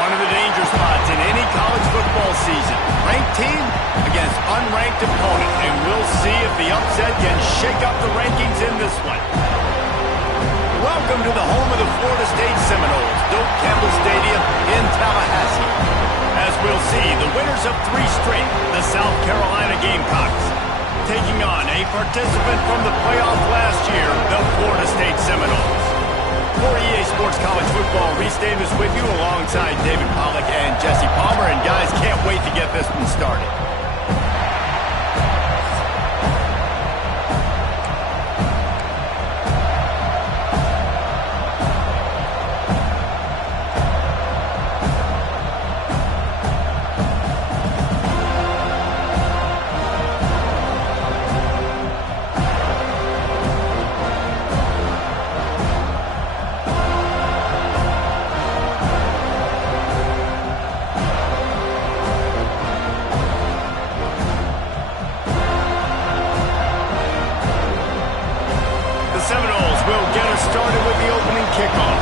One of the danger spots in any college football season. Ranked team against unranked opponent. And we'll see if the upset can shake up the rankings in this one. Welcome to the home of the Florida State Seminoles, Doak Campbell Stadium in Tallahassee. As we'll see, the winners of 3 straight, the South Carolina Gamecocks, taking on a participant from the playoff last year, the Florida State Seminoles. For EA Sports College Football, Reese Davis with you alongside David Pollack and Jesse Palmer. And guys, can't wait to get this one started. Seminoles will get us started with the opening kickoff.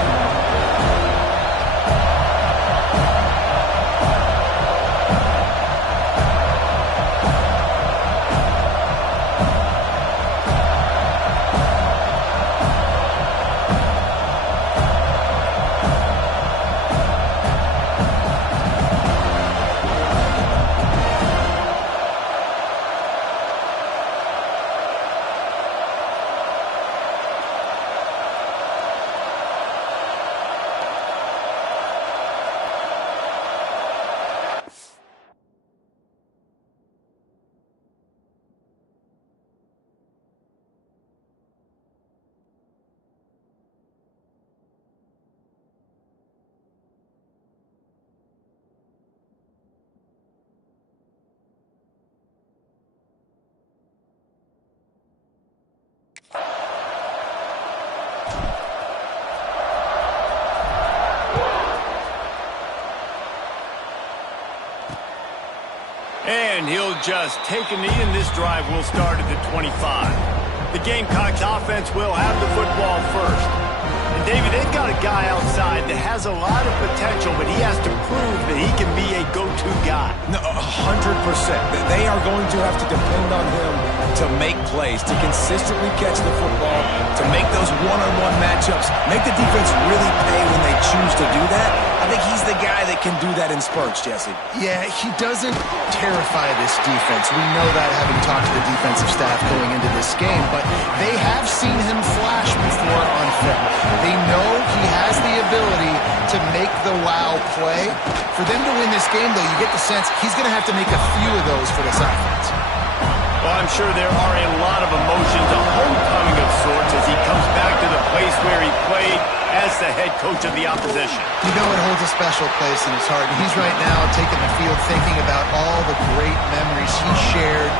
And he'll just take a knee, and this drive will start at the 25. The Gamecocks offense will have the football first. And David, they've got a guy outside that has a lot of potential, but he has to prove that he can be a go-to guy. No, 100%. They are going to have to depend on him to make plays, to consistently catch the football, to make those one-on-one matchups, make the defense really pay when they choose to do that. I think he's the guy that can do that in spurts, Jesse. Yeah, he doesn't terrify this defense. We know that, having talked to the defensive staff going into this game, but they have seen him flash before on film. They know he has the ability to make the wow play. For them to win this game, though, you get the sense he's going to have to make a few of those for this offense. Well, I'm sure there are a lot of emotions, a homecoming of sorts, as he comes back to the place where he played as the head coach of the opposition. You know it holds a special place in his heart, and he's right now taking the field thinking about all the great memories he shared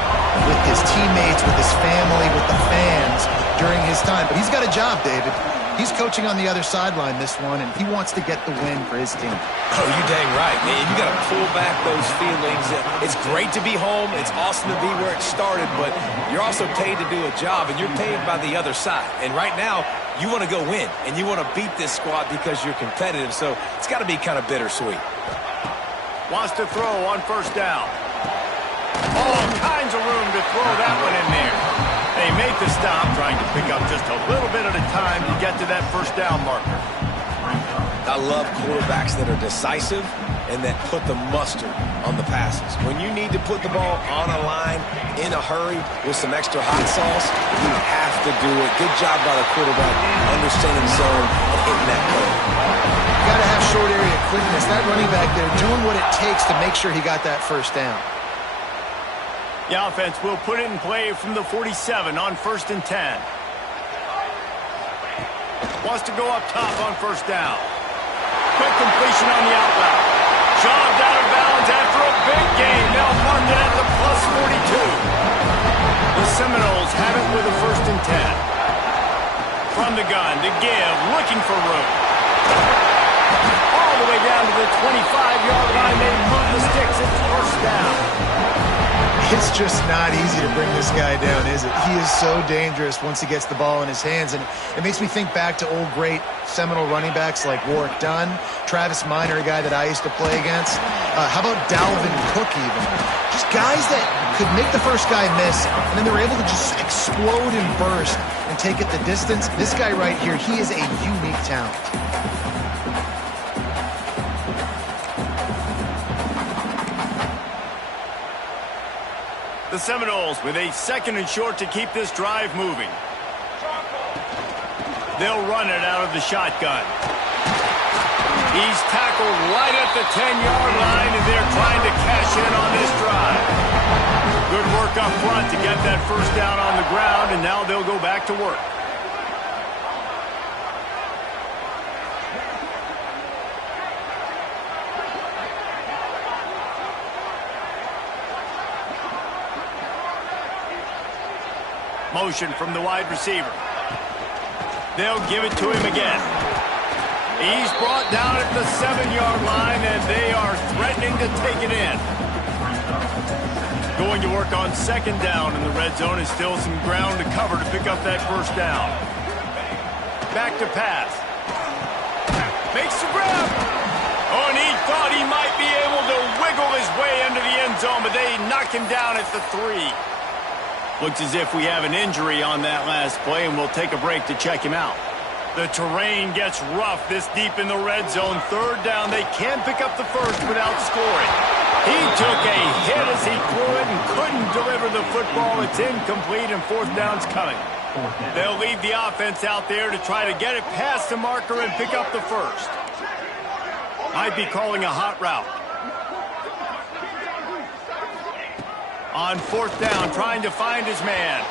with his teammates, with his family, with the fans during his time. But he's got a job, David. He's coaching on the other sideline this one, and he wants to get the win for his team. Oh, you dang right, man. You got to pull back those feelings. It's great to be home. It's awesome to be where it started, but you're also paid to do a job, and you're paid by the other side. And right now, you want to go win, and you want to beat this squad because you're competitive, so it's got to be kind of bittersweet. Wants to throw on first down. All kinds of room to throw that one in there. They make the stop, trying to pick up just a little bit at a time to get to that first down marker. I love quarterbacks that are decisive and that put the mustard on the passes. When you need to put the ball on a line in a hurry with some extra hot sauce, you have to do it. Good job by the quarterback understanding the zone and hitting that goal. Got to have short area quickness. That running back there doing what it takes to make sure he got that first down. The offense will put it in play from the 47 on 1st and 10. Wants to go up top on first down. Quick completion on the out route. Shoved out of bounds after a big gain. Now marked it at the +42. The Seminoles have it with a 1st and 10. from the gun to give, looking for room. All the way down to the 25-yard line. They move the sticks. It's first down. It's just not easy to bring this guy down, is it? He is so dangerous once he gets the ball in his hands, and it makes me think back to old great Seminole running backs like Warwick Dunn, Travis Minor, a guy that I used to play against. How about Dalvin Cook even? Just guys that could make the first guy miss, and then they were able to just explode and burst and take it the distance. This guy right here, he is a unique talent. The Seminoles with a 2nd and short to keep this drive moving. They'll run it out of the shotgun. He's tackled right at the 10-yard line, and they're trying to cash in on this drive. Good work up front to get that first down on the ground, and now they'll go back to work. Motion from the wide receiver. They'll give it to him again. He's brought down at the 7-yard line, and they are threatening to take it in. Going to work on 2nd down in the red zone. Is still some ground to cover to pick up that first down. Back to pass. Makes the grab. Oh, and he thought he might be able to wiggle his way into the end zone, but they knock him down at the 3. Looks as if we have an injury on that last play, and we'll take a break to check him out. The terrain gets rough this deep in the red zone. 3rd down. They can pick up the first without scoring. He took a hit as he threw it and couldn't deliver the football. It's incomplete, and 4th down's coming. They'll leave the offense out there to try to get it past the marker and pick up the first. Might be calling a hot route. On 4th down, trying to find his man.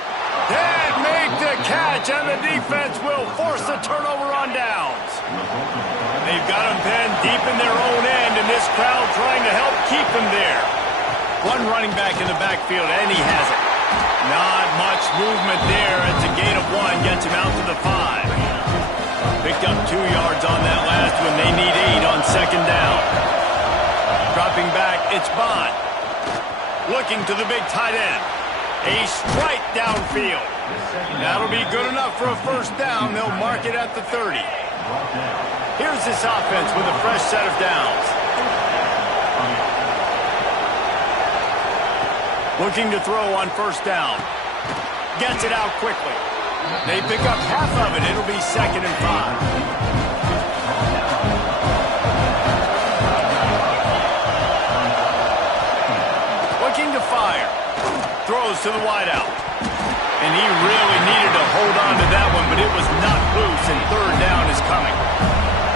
Can't make the catch, and the defense will force the turnover on downs. They've got him pinned deep in their own end, and this crowd trying to help keep them there. One running back in the backfield, and he has it. Not much movement there as a gain of 1 gets him out to the 5. Picked up 2 yards on that last one. They need 8 on 2nd down. Dropping back, it's Bond. Looking to the big tight end. A strike downfield. That'll be good enough for a first down. They'll mark it at the 30. Here's this offense with a fresh set of downs. Looking to throw on 1st down. Gets it out quickly. They pick up half of it. It'll be 2nd and 5. To fire. Throws to the wideout. And he really needed to hold on to that one, but it was not loose, and 3rd down is coming.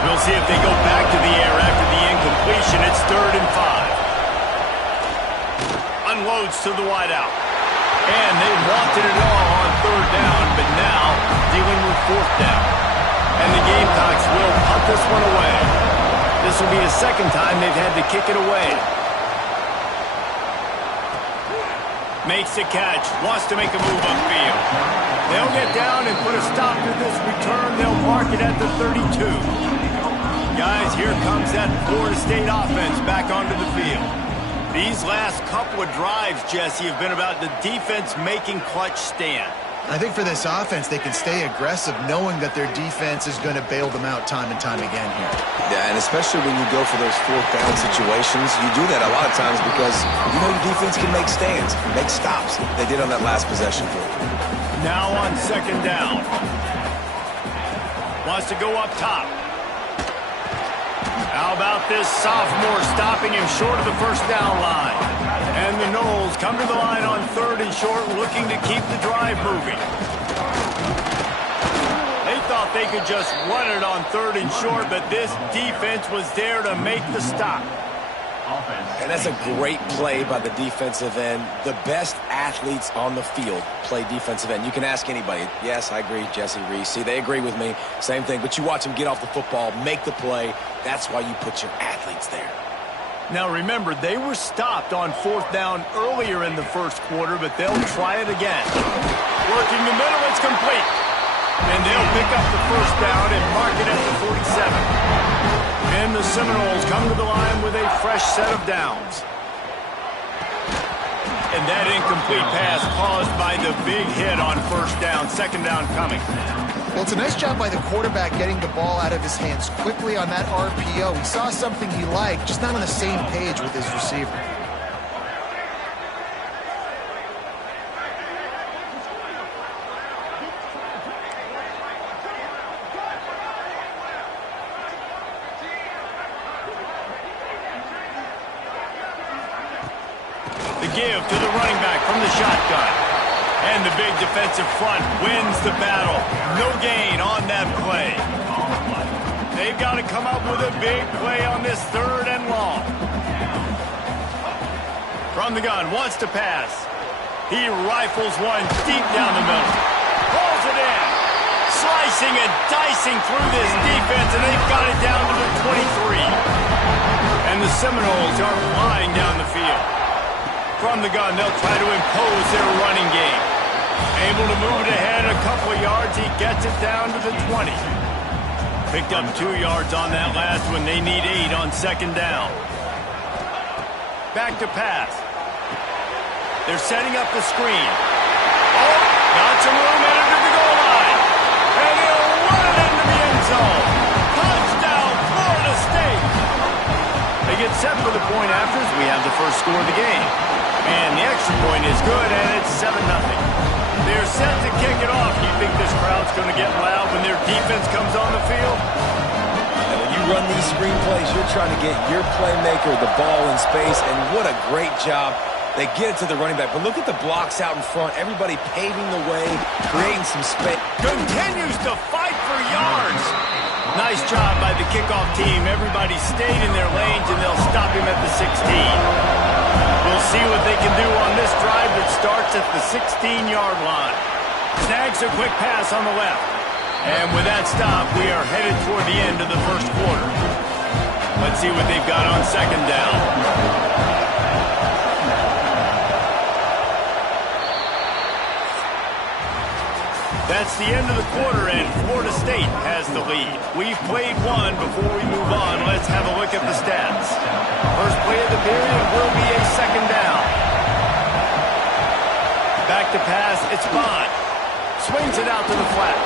We'll see if they go back to the air after the incompletion. It's 3rd and 5. Unloads to the wideout. And they wanted it all on 3rd down, but now dealing with 4th down. And the Gamecocks will punt this one away. This will be the 2nd time they've had to kick it away. Makes the catch, wants to make a move upfield. They'll get down and put a stop to this return. They'll mark it at the 32. Guys, here comes that Florida State offense back onto the field. These last couple of drives, Jesse, have been about the defense making clutch stand. I think for this offense, they can stay aggressive knowing that their defense is going to bail them out time and time again here. Yeah, and especially when you go for those 4th down situations, you do that a lot of times because you know your defense can make stands, make stops. They did on that last possession for you. Now on 2nd down. Wants to go up top. How about this sophomore stopping him short of the 1st down line? And the Noles come to the line on 3rd and short, looking to keep the drive moving. They thought they could just run it on 3rd and short, but this defense was there to make the stop. And that's a great play by the defensive end. The best athletes on the field play defensive end. You can ask anybody. Yes, I agree, Jesse Reese. See, they agree with me. Same thing. But you watch them get off the football, make the play. That's why you put your athletes there. Now remember, they were stopped on 4th down earlier in the 1st quarter, but they'll try it again. Working the middle, it's complete. And they'll pick up the first down and mark it at the 47. And the Seminoles come to the line with a fresh set of downs. And that incomplete pass caused by the big hit on first down. Second down coming. Well, it's a nice job by the quarterback getting the ball out of his hands quickly on that RPO. He saw something he liked, just not on the same page with his receiver. Give to the running back from the shotgun. And the big defensive front wins the battle. No gain on that play. They've got to come up with a big play on this third and long. From the gun, wants to pass. He rifles one deep down the middle. Pulls it in. Slicing and dicing through this defense, and they've got it down to the 23. And the Seminoles are flying down the field. From the gun, they'll try to impose their running game. Able to move it ahead a couple of yards. He gets it down to the 20. Picked up 2 yards on that last one. They need 8 on second down. Back to pass. They're setting up the screen. Oh, got some room headed to the goal line. And he'll run it into the end zone. Touchdown, Florida State. They get set for the point after as we have the first score of the game. And the extra point is good, and it's 7-0. They're set to kick it off. You think this crowd's going to get loud when their defense comes on the field? And when you run these screen plays, you're trying to get your playmaker the ball in space, and what a great job. They get it to the running back, but look at the blocks out in front. Everybody paving the way, creating some space. Continues to fight for yards. Nice job by the kickoff team. Everybody stayed in their lanes, and they'll stop him at the 16. We'll see what they can do on this drive that starts at the 16-yard line. Snags a quick pass on the left. And with that stop, we are headed toward the end of the first quarter. Let's see what they've got on second down. That's the end of the quarter, and Florida State has the lead. We've played one. Before we move on, let's have a look at the stats. First play of the period will be a second down. Back to pass, it's Bond. Swings it out to the flat.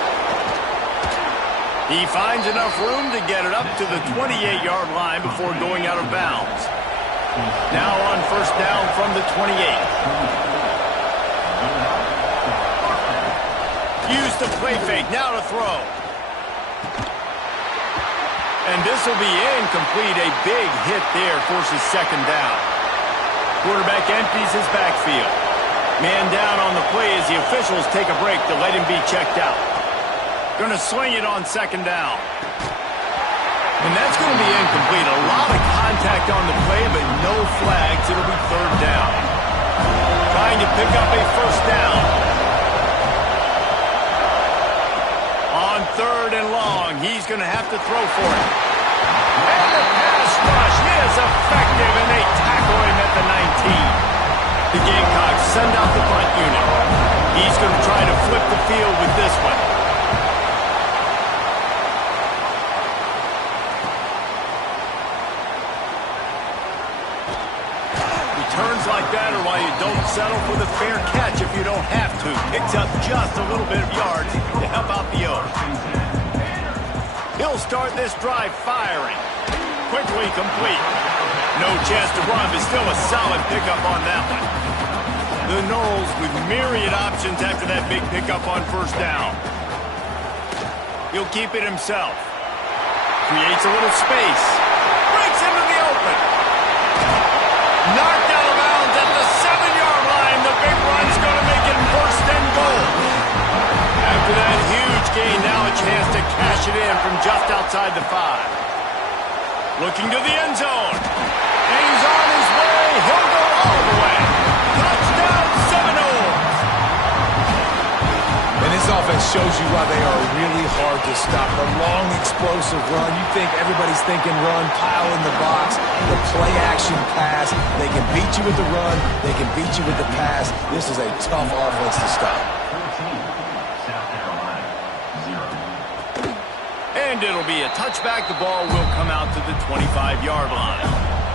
He finds enough room to get it up to the 28-yard line before going out of bounds. Now on first down from the 28. Use the play fake, now to throw. And this will be incomplete. A big hit there forces second down. Quarterback empties his backfield. Man down on the play as the officials take a break to let him be checked out. Going to swing it on second down. And that's going to be incomplete. A lot of contact on the play, but no flags. It'll be third down. Trying to pick up a first down. On third and long, he's going to have to throw for it. And the pass rush is effective, and they tackle him at the 19. The Gamecocks send out the punt unit. He's going to try to flip the field with this one. Returns like that are why you don't settle for the fair catch if you don't have to. Picks up just a little bit of yards to help out the Oaks. He'll start this drive firing. Quickly complete. No chance to run, but still a solid pickup on that one. The Noles with myriad options after that big pickup on first down. He'll keep it himself. Creates a little space. Breaks into the open. Knocked out of bounds at the 7-yard line. The big run's going to make it first and goal. After that huge gain, now a chance to cash it in from just outside the 5. Looking to the end zone. And he's on his way. He'll go all the way. Touchdown, Seminoles. And this offense shows you why they are really hard to stop. The long, explosive run. You think everybody's thinking run, pile in the box. The play-action pass. They can beat you with the run. They can beat you with the pass. This is a tough offense to stop. And it'll be a touchback. The ball will come out to the 25-yard line.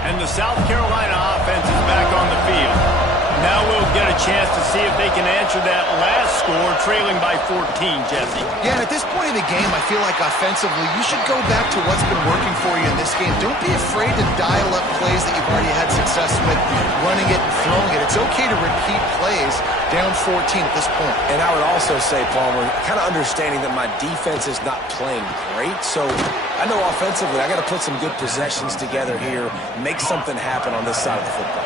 And the South Carolina offense is back on the field. Now we'll get a chance to see if they can answer that last score, trailing by 14, Jesse. Yeah, and at this point of the game, I feel like offensively, you should go back to what's been working for you in this game. Don't be afraid to dial up plays that you've already had success with, running it and throwing it. It's okay to repeat plays down 14 at this point. And I would also say, Palmer, kind of understanding that my defense is not playing great, so I know offensively I got to put some good possessions together here, make something happen on this side of the football.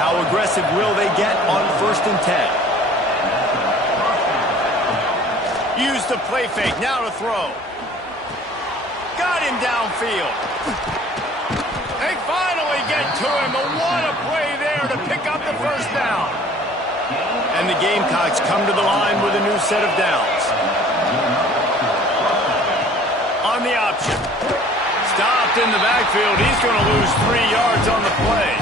How aggressive will they get on 1st and 10? Use the play fake. Now to throw. Got him downfield. They finally get to him. But what a play there to pick up the 1st down. And the Gamecocks come to the line with a new set of downs. On the option. Stopped in the backfield. He's going to lose 3 yards on the play.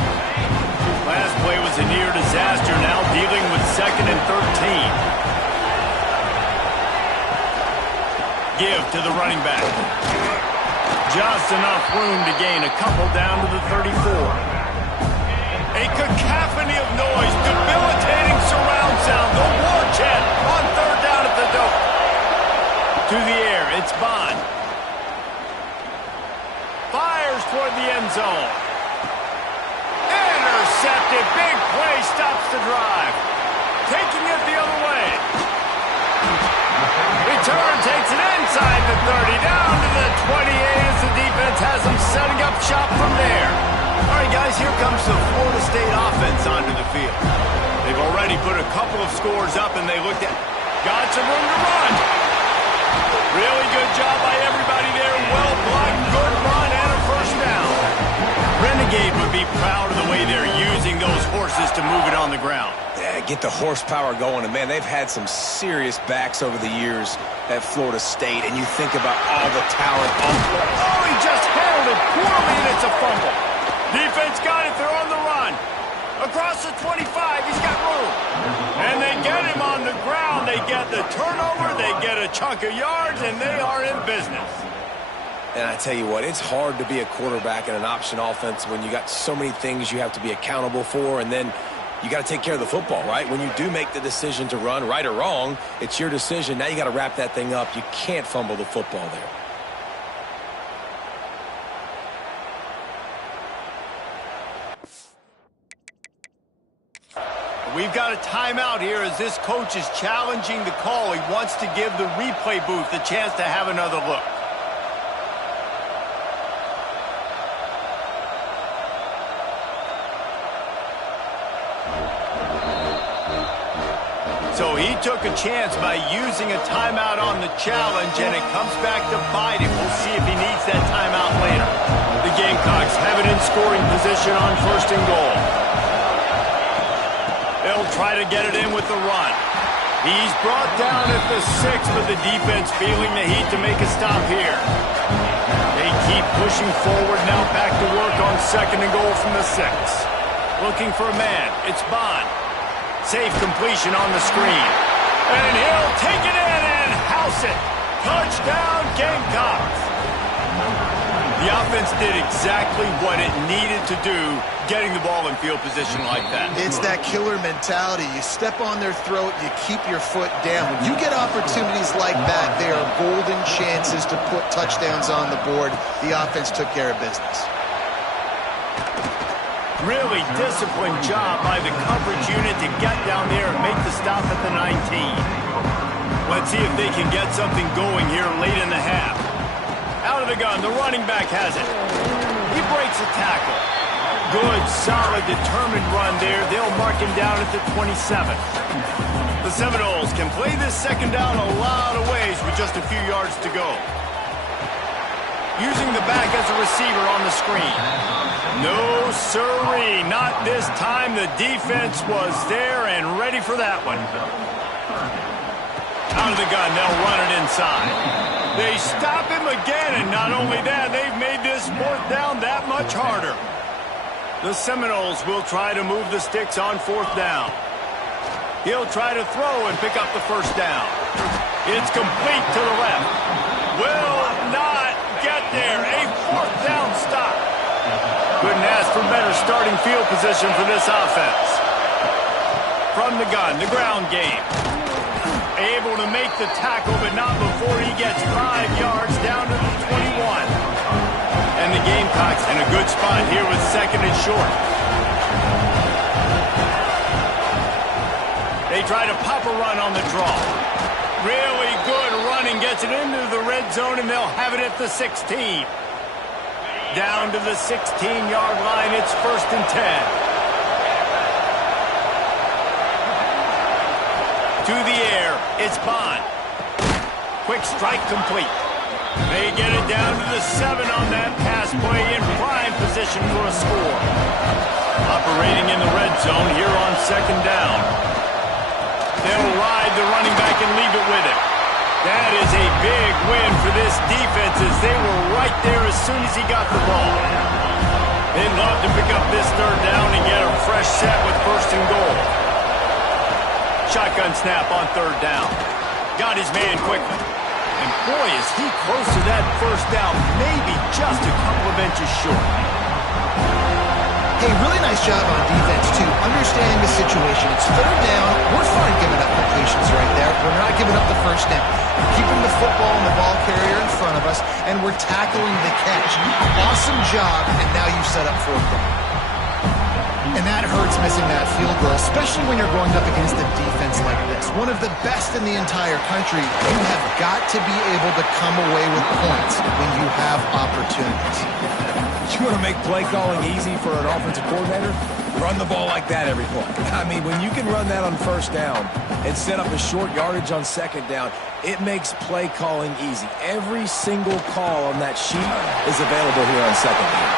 Last play was a near disaster, now dealing with 2nd and 13. Give to the running back. Just enough room to gain a couple down to the 34. A cacophony of noise, debilitating surround sound, the war chant on 3rd down at the dope. To the air, it's Bond. Fires toward the end zone. Intercepted. Big play stops the drive. Taking it the other way. Return takes it inside the 30. Down to the 28 as the defense has them setting up shop from there. All right, guys, here comes the Florida State offense onto the field. They've already put a couple of scores up, and they looked at... Got some room to run. Really good job by everybody there. Well blocked, good run, and a 1st down. Renegade would be proud of the way they're using those horses to move it on the ground. Yeah, get the horsepower going. And, man, they've had some serious backs over the years at Florida State. And you think about all the talent. Oh, he just handled it poorly, and it's a fumble. Defense got it. They're on the run. Across the 25, he's got room. And they get him on the ground. They get the turnover. They get a chunk of yards, and they are in business. And I tell you what, it's hard to be a quarterback in an option offense when you got so many things you have to be accountable for, and then you got to take care of the football, right? When you do make the decision to run, right or wrong, it's your decision. Now you got to wrap that thing up. You can't fumble the football there. We've got a timeout here as this coach is challenging the call. He wants to give the replay booth a chance to have another look. So he took a chance by using a timeout on the challenge, and it comes back to bite him. We'll see if he needs that timeout later. The Gamecocks have it in scoring position on 1st and goal. They'll try to get it in with the run. He's brought down at the 6, but the defense feeling the heat to make a stop here. They keep pushing forward, now back to work on 2nd and goal from the 6. Looking for a man. It's Bond. Safe completion on the screen. And he'll take it in and house it. Touchdown, Gamecocks. The offense did exactly what it needed to do, getting the ball in field position like that. It's that killer mentality. You step on their throat, you keep your foot down. When you get opportunities like that, they are golden chances to put touchdowns on the board. The offense took care of business. Really disciplined job by the coverage unit to get down there and make the stop at the 19. Let's see if they can get something going here late in the half. Out of the gun, the running back has it. He breaks a tackle. Good, solid, determined run there. They'll mark him down at the 27. The Seminoles can play this 2nd down a lot of ways with just a few yards to go. Using the back as a receiver on the screen. No, sirree, not this time. The defense was there and ready for that one. Out of the gun, they'll run it inside. They stop him again, and not only that, they've made this 4th down that much harder. The Seminoles will try to move the sticks on 4th down. He'll try to throw and pick up the 1st down. It's complete to the left. Will not get there. A fourth down stop. Couldn't ask for better starting field position for this offense. From the gun, the ground game. Able to make the tackle, but not before he gets 5 yards down to the 21. And the Gamecocks in a good spot here with second and short. They try to pop a run on the draw. Really good running, gets it into the red zone, and they'll have it at the 16. Down to the 16-yard line, it's 1st and 10. To the air, it's Bond. Quick strike complete. They get it down to the 7 on that pass play in prime position for a score. Operating in the red zone here on 2nd down. They'll ride the running back and leave it with him. That is a big win for this defense as they were right there as soon as he got the ball. They'd love to pick up this 3rd down and get a fresh set with 1st and goal. Shotgun snap on 3rd down. Got his man quickly. And boy, is he close to that 1st down, maybe just a couple of inches short. Hey, really nice job on defense, too. Understanding the situation. It's 3rd down. We're fine giving up completions right there. We're not giving up the 1st down. We're keeping the football and the ball carrier in front of us, and we're tackling the catch. Awesome job, and now you set up 4th down. And that hurts missing that field goal, especially when you're going up against a defense like this. One of the best in the entire country. You have got to be able to come away with points when you have opportunities. You want to make play calling easy for an offensive coordinator? Run the ball like that every play. I mean, when you can run that on 1st down and set up a short yardage on 2nd down, it makes play calling easy. Every single call on that sheet is available here on 2nd down.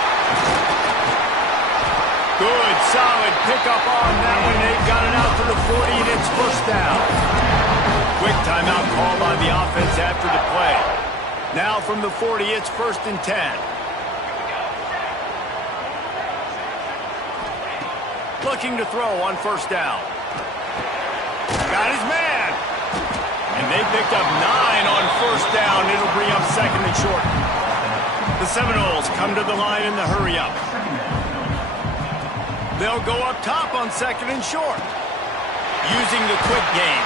Good, solid pickup on that one. They've got it out to the 40, and it's 1st down. Quick timeout call by the offense after the play. Now from the 40, it's 1st and 10. Looking to throw on 1st down. Got his man. And they picked up 9 on 1st down. It'll bring up 2nd and short. The Seminoles come to the line in the hurry up. They'll go up top on 2nd and short. Using the quick game.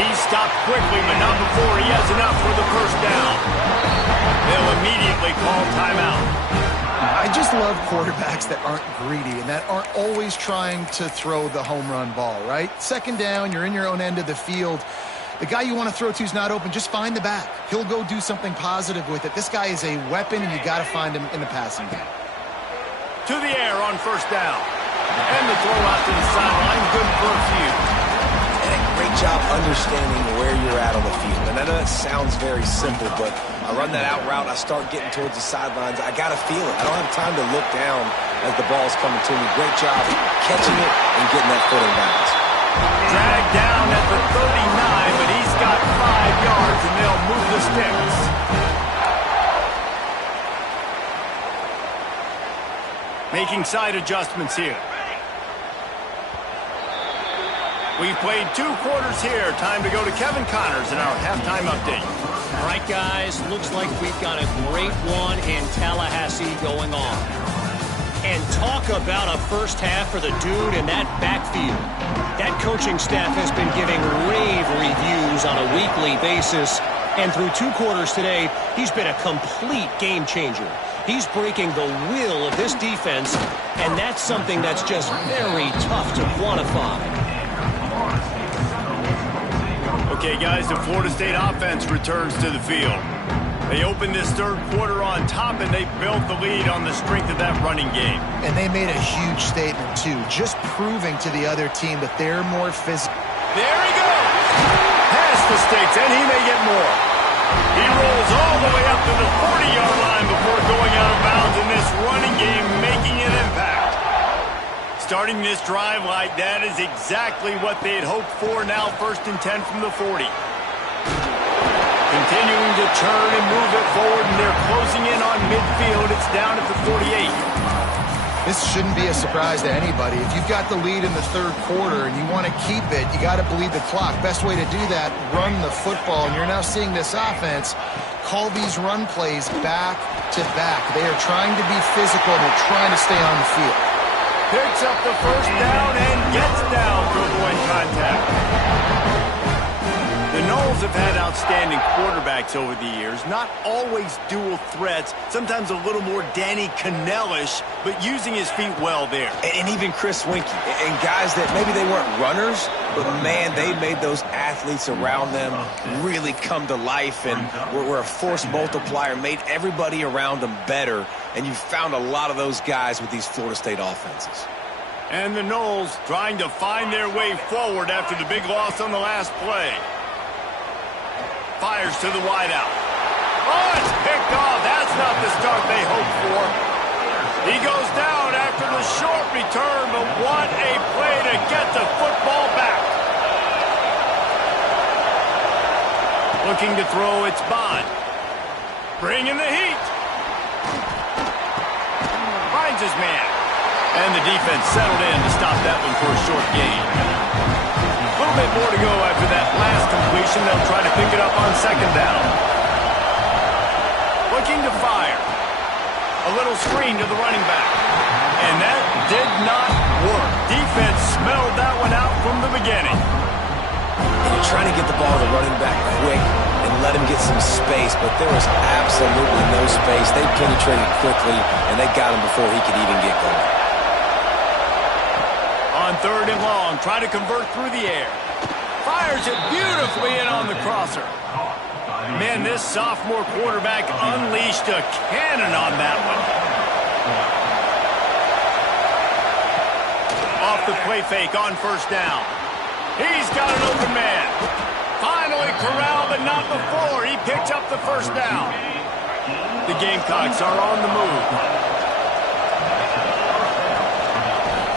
He stopped quickly, but not before he has enough for the 1st down. They'll immediately call timeout. I just love quarterbacks that aren't greedy and that aren't always trying to throw the home run ball, right? 2nd down, you're in your own end of the field. The guy you want to throw to is not open. Just find the back. He'll go do something positive with it. This guy is a weapon, and you got to find him in the passing game. To the air on 1st down. And the throw out to the sideline, good for a few. And a great job understanding where you're at on the field. And I know that sounds very simple, but I run that out route, I start getting towards the sidelines. I got to feel it. I don't have time to look down as the ball's coming to me. Great job catching it and getting that foot in bounds. Dragged down at the 39, but he's got 5 yards, and they'll move the sticks. Making side adjustments here. We've played 2 quarters here. Time to go to Kevin Connors in our halftime update. All right, guys, looks like we've got a great one in Tallahassee going on. And talk about a 1st half for the dude in that backfield. That coaching staff has been giving rave reviews on a weekly basis. And through 2 quarters today, he's been a complete game changer. He's breaking the will of this defense, and that's something that's just very tough to quantify. Okay, guys, the Florida State offense returns to the field. They opened this 3rd quarter on top, and they built the lead on the strength of that running game. And they made a huge statement, too, just proving to the other team that they're more physical. There he goes! Past the sticks, and he may get more. He rolls all the way up to the 40-yard line before going out of bounds in this running game, making an impact. Starting this drive like that is exactly what they had hoped for. Now 1st and 10 from the 40. Continuing to turn and move it forward, and they're closing in on midfield. It's down at the 48. This shouldn't be a surprise to anybody. If you've got the lead in the third quarter and you want to keep it, you got to bleed the clock. Best way to do that, run the football. And you're now seeing this offense call these run plays back to back. They are trying to be physical. They're trying to stay on the field. Picks up the first down and gets down to avoid contact. The Noles have had outstanding quarterbacks over the years. Not always dual threats. Sometimes a little more Danny Cannell-ish, but using his feet well there. And even Chris Winkie. And guys that maybe they weren't runners, but, man, they made those athletes around them really come to life and were a force multiplier, made everybody around them better. And you found a lot of those guys with these Florida State offenses. And the Noles trying to find their way forward after the big loss on the last play. Fires to the wideout. Oh, it's picked off. That's not the start they hoped for. He goes down after the short return, but what a play to get the football back. Looking to throw, it's Bond. Bringing the heat. Finds his man. And the defense settled in to stop that one for a short gain. A little bit more to go after that last completion. They'll try to pick it up on second down. Looking to fire. A little screen to the running back. And that did not work. Defense smelled that one out from the beginning. You're trying to get the ball to the running back quick and let him get some space, but there was absolutely no space. They penetrated quickly, and they got him before he could even get going. On third and long, try to convert through the air. Fires it beautifully in on the crosser. Man, this sophomore quarterback unleashed a cannon on that one. Off the play fake on first down. He's got an open man. Finally corralled, but not before. He picks up the first down. The Gamecocks are on the move.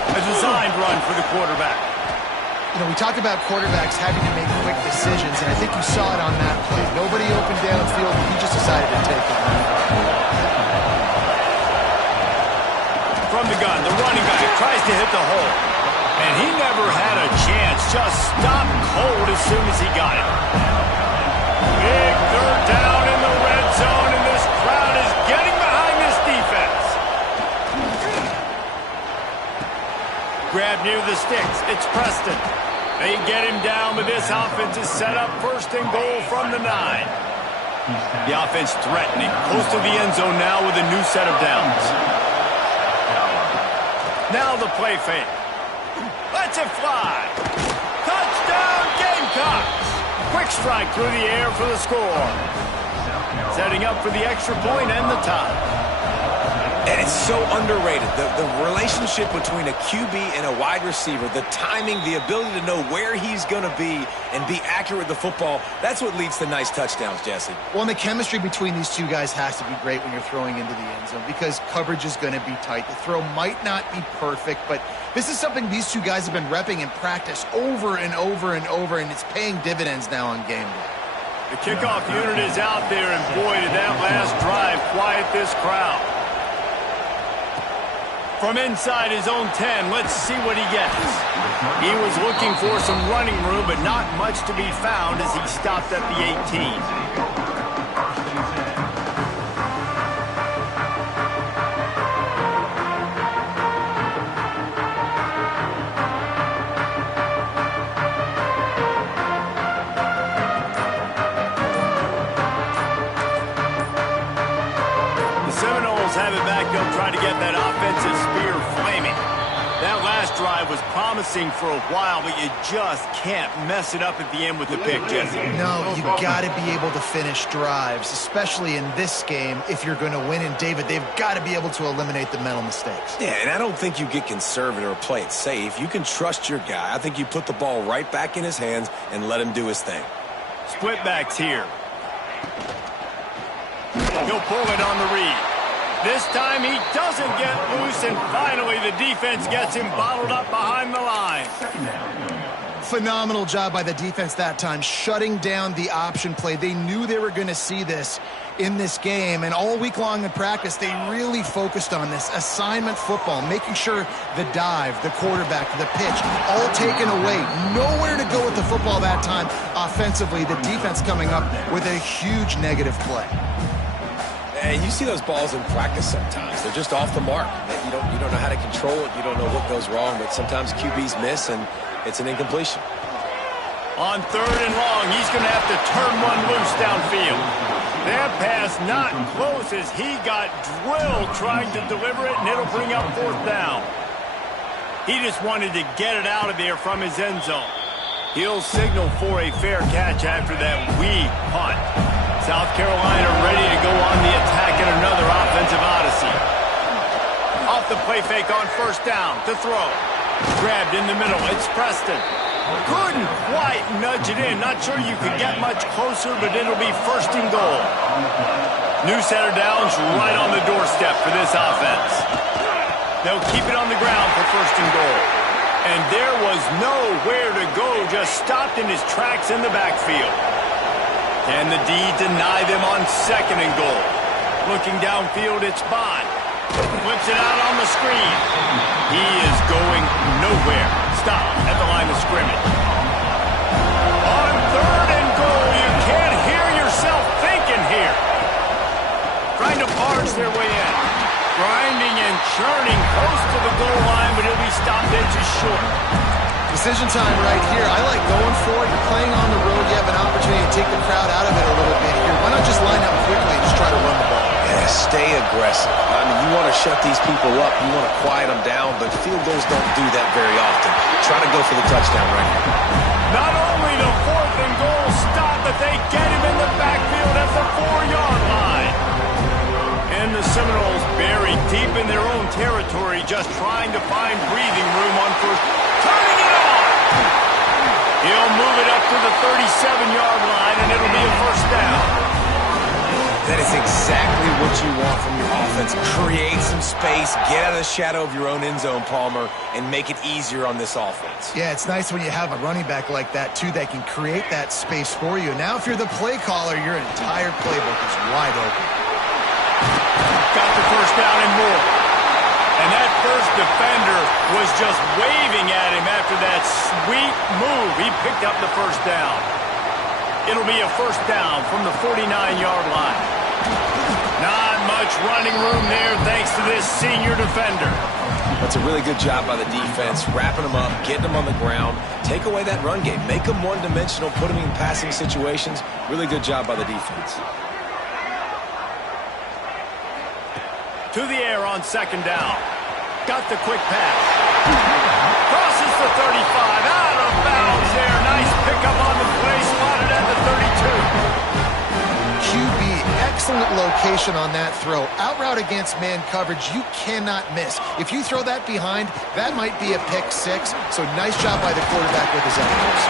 A designed run for the quarterback. You know, we talk about quarterbacks having to make quick decisions, and I think you saw it on that play. Nobody opened downfield, and he just decided to take it. From the gun, the running back tries to hit the hole. And he never had a chance. Just stopped cold as soon as he got it. Big third down in the red zone, and this crowd is getting behind this defense. Grab near the sticks. It's Preston. They get him down, but this offense is set up first and goal from the 9. The offense threatening. Close to the end zone now with a new set of downs. Now the play fake. Lets it fly. Touchdown, Gamecocks. Quick strike through the air for the score. Setting up for the extra point and the tie. And it's so underrated. The relationship between a QB and a wide receiver, the timing, the ability to know where he's going to be and be accurate with the football, that's what leads to nice touchdowns, Jesse. Well, and the chemistry between these two guys has to be great when you're throwing into the end zone because coverage is going to be tight. The throw might not be perfect, but this is something these two guys have been repping in practice over and over and over, and it's paying dividends now on game day. The kickoff unit is out there, and boy, did that last drive quiet this crowd. From inside his own 10, let's see what he gets. He was looking for some running room, but not much to be found as he stopped at the 18. Have it back. They'll try to get that offensive spear flaming. That last drive was promising for a while, but you just can't mess it up at the end with the pick, Jesse. No, you got to be able to finish drives, especially in this game if you're going to win. And, David, they've got to be able to eliminate the mental mistakes. Yeah, and I don't think you get conservative or play it safe. You can trust your guy. I think you put the ball right back in his hands and let him do his thing. Split backs here. He'll pull it on the read. This time he doesn't get loose, and finally the defense gets him bottled up behind the line. Phenomenal job by the defense that time, shutting down the option play. They knew they were going to see this in this game, and all week long in practice, they really focused on this assignment football, making sure the dive, the quarterback, the pitch, all taken away. Nowhere to go with the football that time offensively. The defense coming up with a huge negative play. And you see those balls in practice sometimes. They're just off the mark. You don't know how to control it. You don't know what goes wrong, but sometimes QBs miss, and it's an incompletion. On 3rd and long, he's going to have to turn one loose downfield. That pass not close as he got drilled trying to deliver it, and it'll bring up 4th down. He just wanted to get it out of there from his end zone. He'll signal for a fair catch after that weak punt. South Carolina ready to go on the attack in another offensive odyssey. Off the play fake on 1st down to throw. Grabbed in the middle. It's Preston. Couldn't quite nudge it in. Not sure you could get much closer, but it'll be 1st and goal. New set of downs right on the doorstep for this offense. They'll keep it on the ground for 1st and goal. And there was nowhere to go, just stopped in his tracks in the backfield. Can the D deny them on 2nd and goal? Looking downfield, it's Bond. Flips it out on the screen. He is going nowhere. Stop at the line of scrimmage. On 3rd and goal, you can't hear yourself thinking here. Trying to barge their way in. Grinding and churning close to the goal line, but he'll be stopped inches short. Decision time right here. I like going for it. You're playing on the road. You have an opportunity to take the crowd out of it a little bit here. Why not just line up quickly and just try to run the ball? Yeah, stay aggressive. I mean, you want to shut these people up. You want to quiet them down, but field goals don't do that very often. Try to go for the touchdown right here. Not only the 4th and goal stop, but they get him in the backfield at the 4-yard line. And the Seminoles buried deep in their own territory, just trying to find breathing room on 1st. Turning it on! He'll move it up to the 37-yard line, and it'll be a 1st down. That is exactly what you want from your offense. Create some space, get out of the shadow of your own end zone, Palmer, and make it easier on this offense. Yeah, it's nice when you have a running back like that, too, that can create that space for you. Now, if you're the play caller, your entire playbook is wide open. Got the 1st down and more. And that first defender was just waving at him after that sweet move. He picked up the 1st down. It'll be a 1st down from the 49-yard line. Not much running room there thanks to this senior defender. That's a really good job by the defense, wrapping them up, getting them on the ground, take away that run game, make them one-dimensional, put them in passing situations. Really good job by the defense. To the air on 2nd down. Got the quick pass. Crosses the 35. Out of bounds there. Nice pickup on the play. Spotted at the 32. QB, excellent location on that throw. Out route against man coverage, you cannot miss. If you throw that behind, that might be a pick 6. So nice job by the quarterback with his elbows.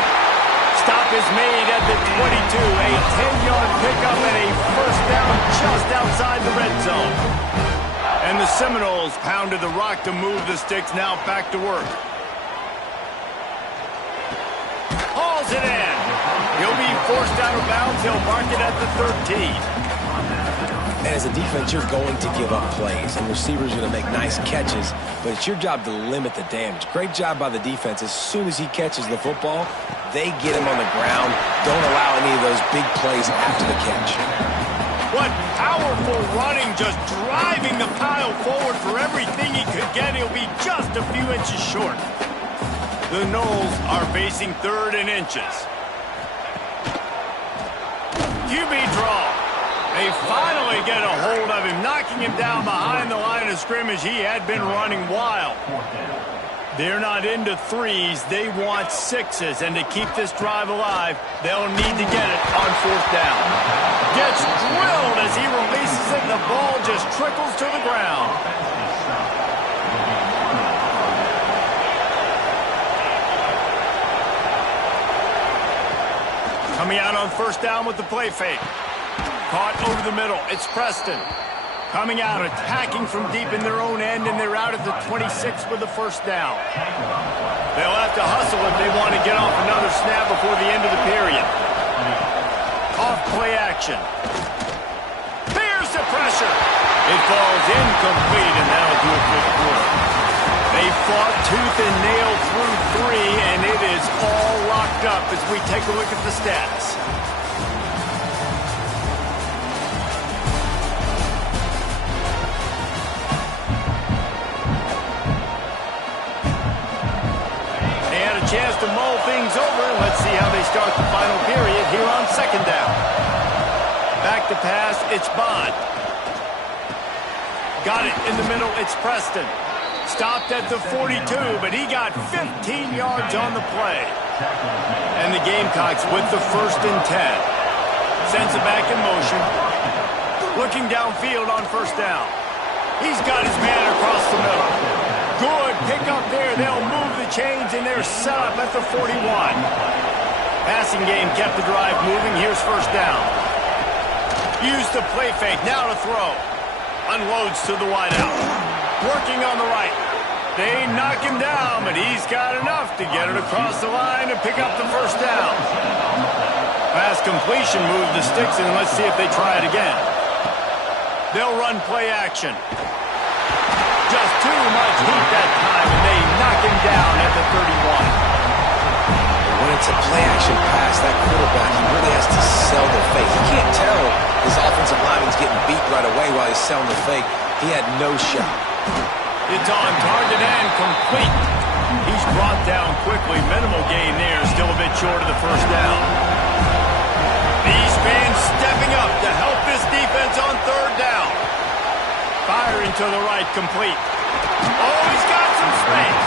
Stop is made at the 22. A 10-yard pickup and a 1st down just outside the red zone. And the Seminoles pounded the rock to move the sticks. Now back to work. Hauls it in. He'll be forced out of bounds. He'll mark it at the 13. And as a defense, you're going to give up plays, and receivers are going to make nice catches, but it's your job to limit the damage. Great job by the defense. As soon as he catches the football, they get him on the ground. Don't allow any of those big plays after the catch. What powerful running, just driving the pile forward for everything he could get. He'll be just a few inches short. The Noles are facing 3rd and inches. QB draw. They finally get a hold of him, knocking him down behind the line of scrimmage. He had been running wild. They're not into 3s. They want 6s. And to keep this drive alive, they'll need to get it on 4th down. Gets drilled as he releases it, and the ball just trickles to the ground. Coming out on 1st down with the play fake. Caught over the middle. It's Preston. Coming out, attacking from deep in their own end, and they're out at the 26 with the 1st down. They'll have to hustle if they want to get off another snap before the end of the period. Off play action. Here's the pressure. It falls incomplete, and that'll do it for the quarter. They fought tooth and nail through 3, and it is all locked up as we take a look at the stats. They had a chance to mull things over, and let's see how they start the final period here on second down. Back to pass, it's Bond. Got it in the middle, it's Preston. Stopped at the 42, but he got 15 yards on the play. And the Gamecocks with the 1st and 10. Sends it back in motion. Looking downfield on 1st down. He's got his man across the middle. Good pick up there. They'll move the chains, and they're set up at the 41. Passing game kept the drive moving. Here's 1st down. Used the play fake. Now to throw. Unloads to the wideout. Working on the right. They knock him down, but he's got enough to get it across the line and pick up the 1st down. Pass completion, move the sticks, and let's see if they try it again. They'll run play action. Just too much heat that time, and they knock him down at the 31. When it's a play-action pass, that quarterback, he really has to sell the fake. He can't tell his offensive lineman's getting beat right away while he's selling the fake. He had no shot. It's on target and complete. He's brought down quickly. Minimal gain there, still a bit short of the 1st down. These fans stepping up to help this defense on 3rd down. Firing to the right, complete. Oh, he's got some space.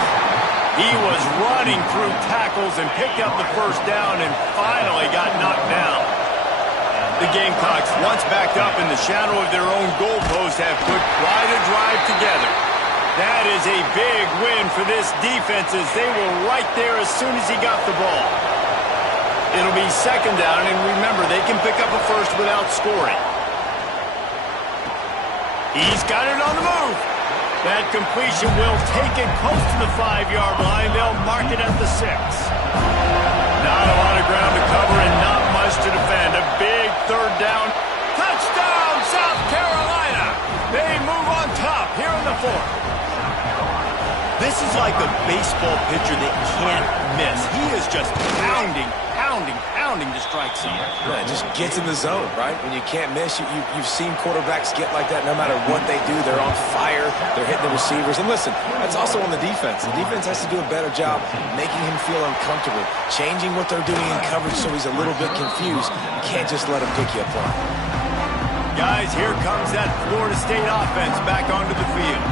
He was running through tackles and picked up the 1st down and finally got knocked down. The Gamecocks, once backed up in the shadow of their own goalpost, have put quite a drive together. That is a big win for this defense as they were right there as soon as he got the ball. It'll be 2nd down, and remember, they can pick up a 1st without scoring. He's got it on the move. That completion will take it close to the 5-yard line. They'll mark it at the 6. Not a lot of ground to cover and not much to defend. A big 3rd down. Touchdown, South Carolina. They move on top here in the 4th. This is like a baseball pitcher that can't miss. He is just pounding to strike zone. Yeah, it just gets in the zone, right? When you can't miss, you've seen quarterbacks get like that no matter what they do. They're on fire. They're hitting the receivers. And listen, that's also on the defense. The defense has to do a better job making him feel uncomfortable, changing what they're doing in coverage so he's a little bit confused. You can't just let him pick you apart. Guys, here comes that Florida State offense back onto the field.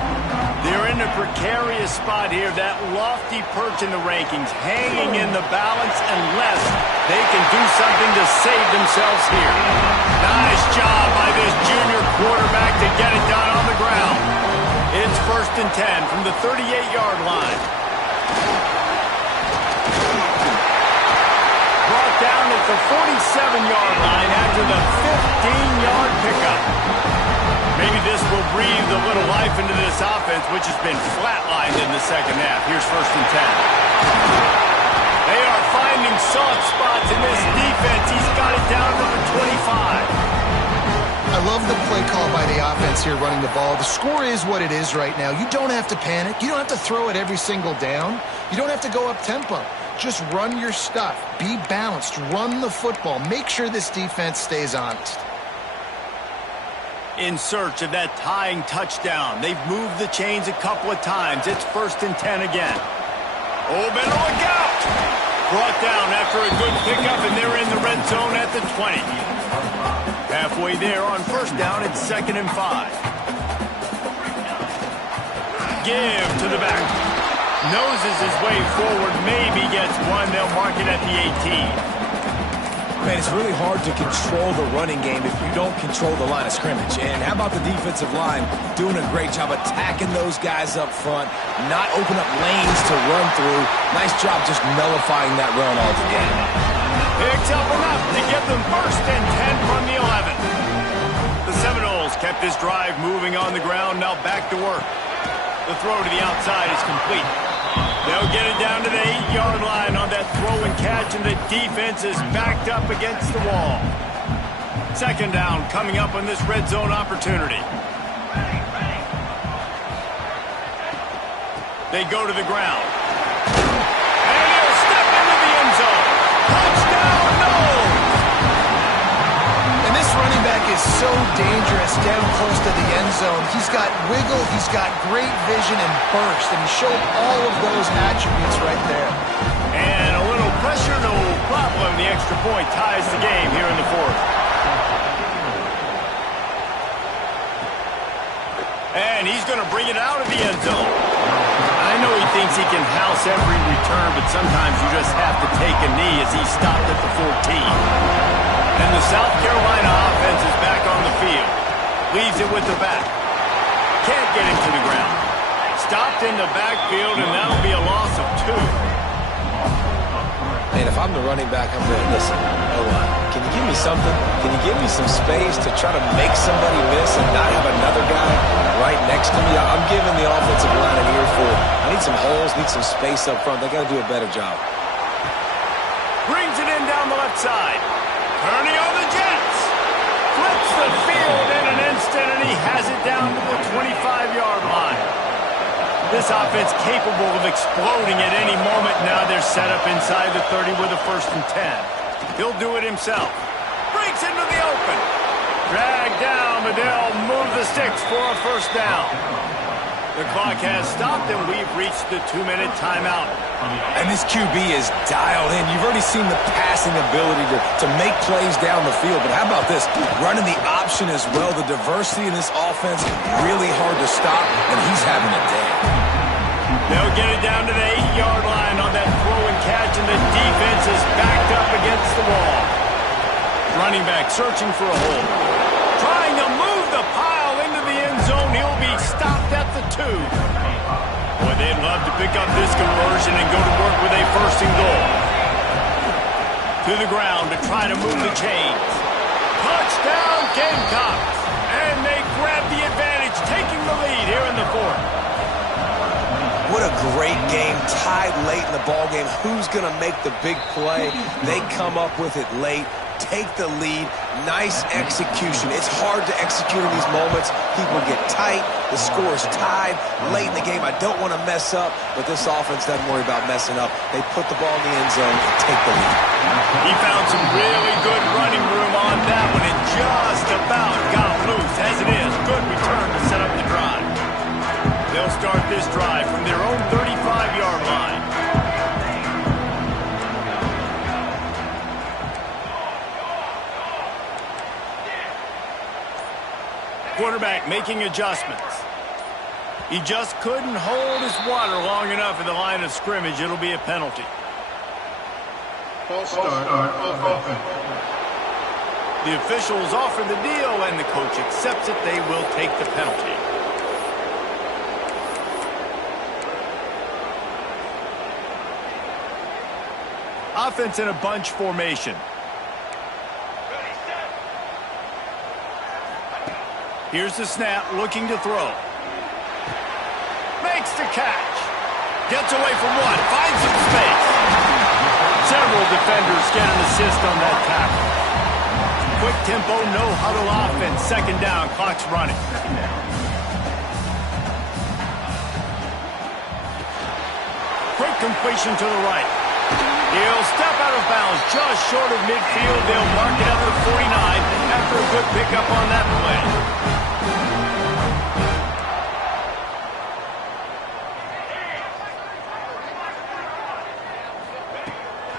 They're in a precarious spot here, that lofty perch in the rankings, hanging in the balance unless they can do something to save themselves here. Nice job by this junior quarterback to get it done on the ground. It's 1st and 10 from the 38-yard line. Brought down at the 47-yard line after the 15-yard pickup. Maybe this will breathe a little life into this offense, which has been flatlined in the 2nd half. Here's 1st and 10. They are finding soft spots in this defense. He's got it down to the 25. I love the play call by the offense here running the ball. The score is what it is right now. You don't have to panic. You don't have to throw it every single down. You don't have to go up tempo. Just run your stuff. Be balanced. Run the football. Make sure this defense stays honest. In search of that tying touchdown. They've moved the chains a couple of times. It's 1st and 10 again. Oh, better look out! Brought down after a good pickup, and they're in the red zone at the 20. Halfway there on 1st down, it's 2nd and 5. Give to the back. Noses his way forward, maybe gets one. They'll mark it at the 18. Man, it's really hard to control the running game if you don't control the line of scrimmage. And how about the defensive line doing a great job attacking those guys up front, not open up lanes to run through. Nice job just nullifying that run altogether. Picks up enough to get them 1st and 10 from the 11. The Seminoles kept this drive moving on the ground, now back to work. The throw to the outside is complete. They'll get it down to the 8-yard line on that throw and catch, and the defense is backed up against the wall. Second down coming up on this red zone opportunity. They go to the ground. And he'll step into the end zone. Touchdown, no! And this running back is so dangerous down close to the end zone. He's got wiggle, he's got great vision and burst, and he showed all of those attributes right there. And a little pressure, no problem. The extra point ties the game here in the fourth. And he's going to bring it out of the end zone. I know he thinks he can house every return, but sometimes you just have to take a knee as he stopped at the 14. And the South Carolina offense is back on the field. Leaves it with the back. Can't get him to the ground. Stopped in the backfield, and that'll be a loss of 2. And if I'm the running back, I'm going to listen. Can you give me something? Can you give me some space to try to make somebody miss and not have another guy right next to me? I'm giving the offensive line an earful. I need some holes, need some space up front. They got to do a better job. Brings it in down the left side. Turning on the Jets. Flips the field in an instant, and he has it down to the 25-yard line. This offense capable of exploding at any moment. Now they're set up inside the 30 with a 1st and 10. He'll do it himself. Breaks into the open. Dragged down, but they'll move the sticks for a 1st down. The clock has stopped, and we've reached the 2-minute timeout. And this QB is dialed in. You've already seen the passing ability to make plays down the field. But how about this? Running the option as well. The diversity in this offense, really hard to stop, and he's having a day. They'll get it down to the 8-yard line on that throw and catch, and the defense is backed up against the wall. Running back searching for a hole. Trying to move the pile into the end zone. He'll be stopped at the 2. Boy, they'd love to pick up this conversion and go to work with a 1st and goal. To the ground to try to move the chains. Touchdown, Gamecocks. And they grab the advantage, taking the lead here in the 4th. What a great game, tied late in the ballgame. Who's going to make the big play? They come up with it late, take the lead. Nice execution. It's hard to execute in these moments. People get tight. The score is tied late in the game. I don't want to mess up, but this offense doesn't worry about messing up. They put the ball in the end zone and take the lead. He found some really good running room on that one and just about got loose. As it is, good return to set up the drive. They'll start this drive from their own 35-yard line. Quarterback making adjustments. He just couldn't hold his water long enough at the line of scrimmage. It'll be a penalty. False start, offense. The officials offer the deal, and the coach accepts it. They will take the penalty. Offense in a bunch formation. Here's the snap, looking to throw. Makes the catch. Gets away from one, finds some space. Several defenders get an assist on that tackle. Quick tempo, no huddle offense. 2nd down, clock's running. Quick completion to the right. He'll step out of bounds just short of midfield. They'll mark it up at 49 after a good pickup on that play.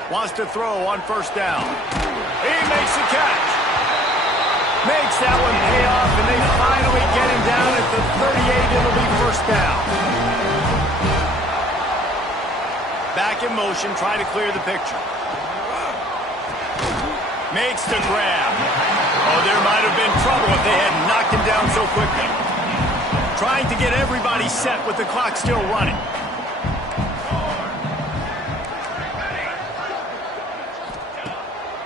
Wants to throw on 1st down. He makes the catch. Makes that one pay off, and they finally get him down at the 38. It'll be 1st down. Back in motion, try to clear the picture. Makes the grab. Oh, there might have been trouble if they had knocked him down so quickly. Trying to get everybody set with the clock still running.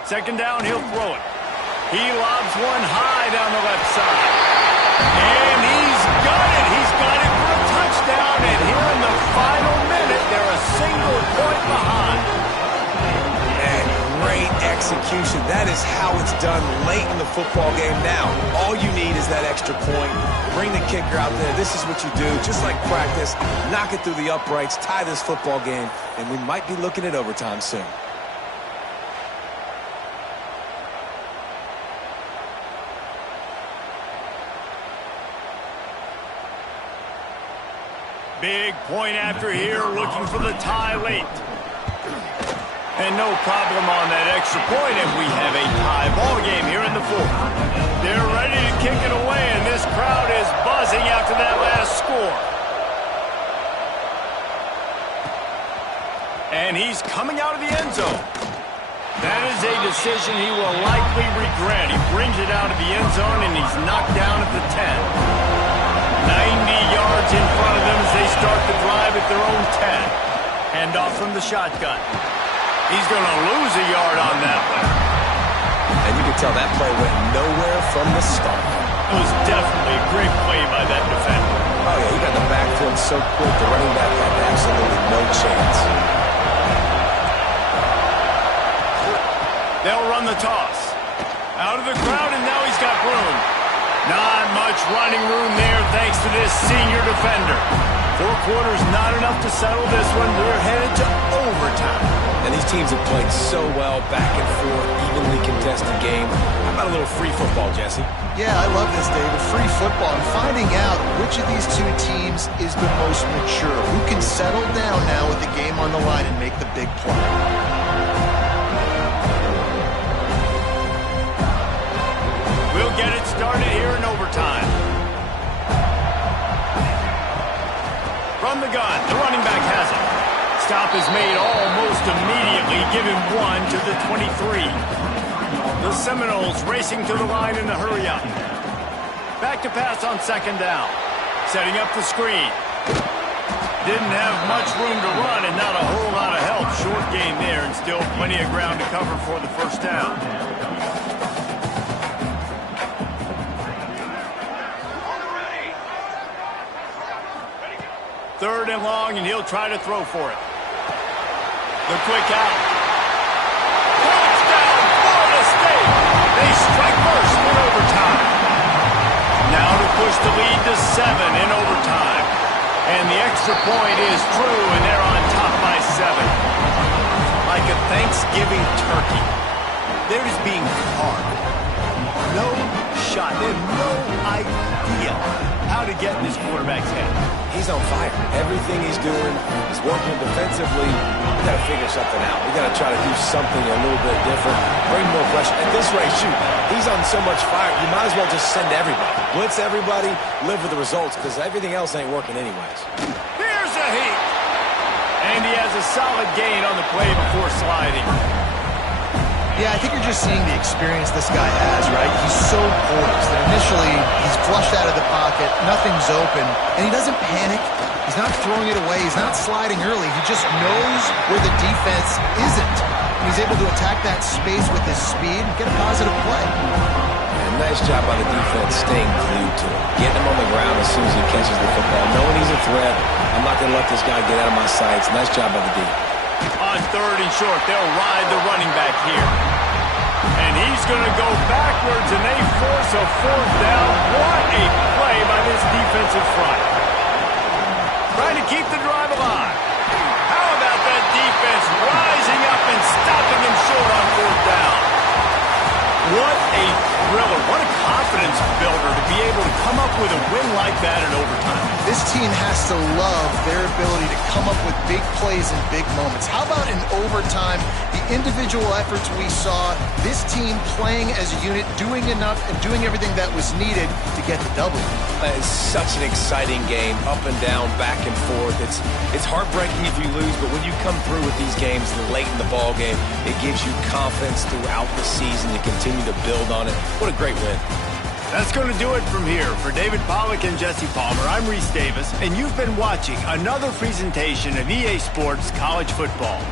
Second down, he'll throw it. He lobs one high down the left side. And he's got it. He's got it for a touchdown. And here in the final minute, they're a execution. That is how it's done late in the football game. Now, all you need is that extra point. Bring the kicker out there. This is what you do, just like practice. Knock it through the uprights, tie this football game, and we might be looking at overtime soon. Big point after here, looking for the tie late. And no problem on that extra point, and we have a tie ball game here in the fourth. They're ready to kick it away, and this crowd is buzzing after that last score. And he's coming out of the end zone. That is a decision he will likely regret. He brings it out of the end zone, and he's knocked down at the 10. 90 yards in front of them as they start the drive at their own 10. Hand off from the shotgun. He's going to lose a yard on that one. And you can tell that play went nowhere from the start. It was definitely a great play by that defender. Oh, yeah, he got the backfield so quick, the running back had absolutely no chance. They'll run the toss. Out of the crowd, and now he's got room. Not much running room there thanks to this senior defender. 4 quarters not enough to settle this one. We're headed to overtime. And these teams have played so well, back and forth, evenly contested game. How about a little free football, Jesse? Yeah, I love this, David. Free football. And finding out which of these two teams is the most mature. Who can settle down now with the game on the line and make the big play. We'll get it started here in overtime. From the gun, the running back has it. Stop is made almost immediately. Give him 1 to the 23. The Seminoles racing to the line in a hurry up. Back to pass on second down. Setting up the screen. Didn't have much room to run and not a whole lot of help. Short game there and still plenty of ground to cover for the first down. Third and long, and he'll try to throw for it. The quick out. Touchdown, Florida State. They strike first in overtime. Now to push the lead to 7 in overtime. And the extra point is true, and they're on top by 7. Like a Thanksgiving turkey. They're just being carved. No shot. They have no idea how to get in this quarterback's head. He's on fire. Everything he's doing is working defensively. We got to figure something out. We got to try to do something a little bit different. Bring more pressure. At this rate, shoot, he's on so much fire, you might as well just send everybody. Blitz everybody, live with the results, because everything else ain't working anyways. Here's a heat. And he has a solid gain on the play before sliding. Yeah, I think you're just seeing the experience this guy has, right? He's so poised that initially he's flushed out of the pocket, nothing's open, and he doesn't panic. He's not throwing it away. He's not sliding early. He just knows where the defense isn't. And he's able to attack that space with his speed and get a positive play. And nice job by the defense staying glued to him. Getting him on the ground as soon as he catches the football. Knowing he's a threat, I'm not going to let this guy get out of my sights. Nice job by the D. On third and short, they'll ride the running back here. And he's going to go backwards, and they force a fourth down. What a play by this defensive front. Trying to keep the drive alive. How about that defense rising up and stopping him short on fourth down? What a thriller. What a confidence builder to be able to come up with a win like that in overtime. This team has to love their ability to come up with big plays in big moments. How about in overtime, the individual efforts we saw, this team playing as a unit, doing enough and doing everything that was needed to get the W. It's such an exciting game, up and down, back and forth. It's heartbreaking if you lose, but when you come through with these games late in the ball game, it gives you confidence throughout the season to continue to build on it. What a great win. That's going to do it from here. For David Pollack and Jesse Palmer, I'm Reese Davis, and you've been watching another presentation of EA Sports College Football.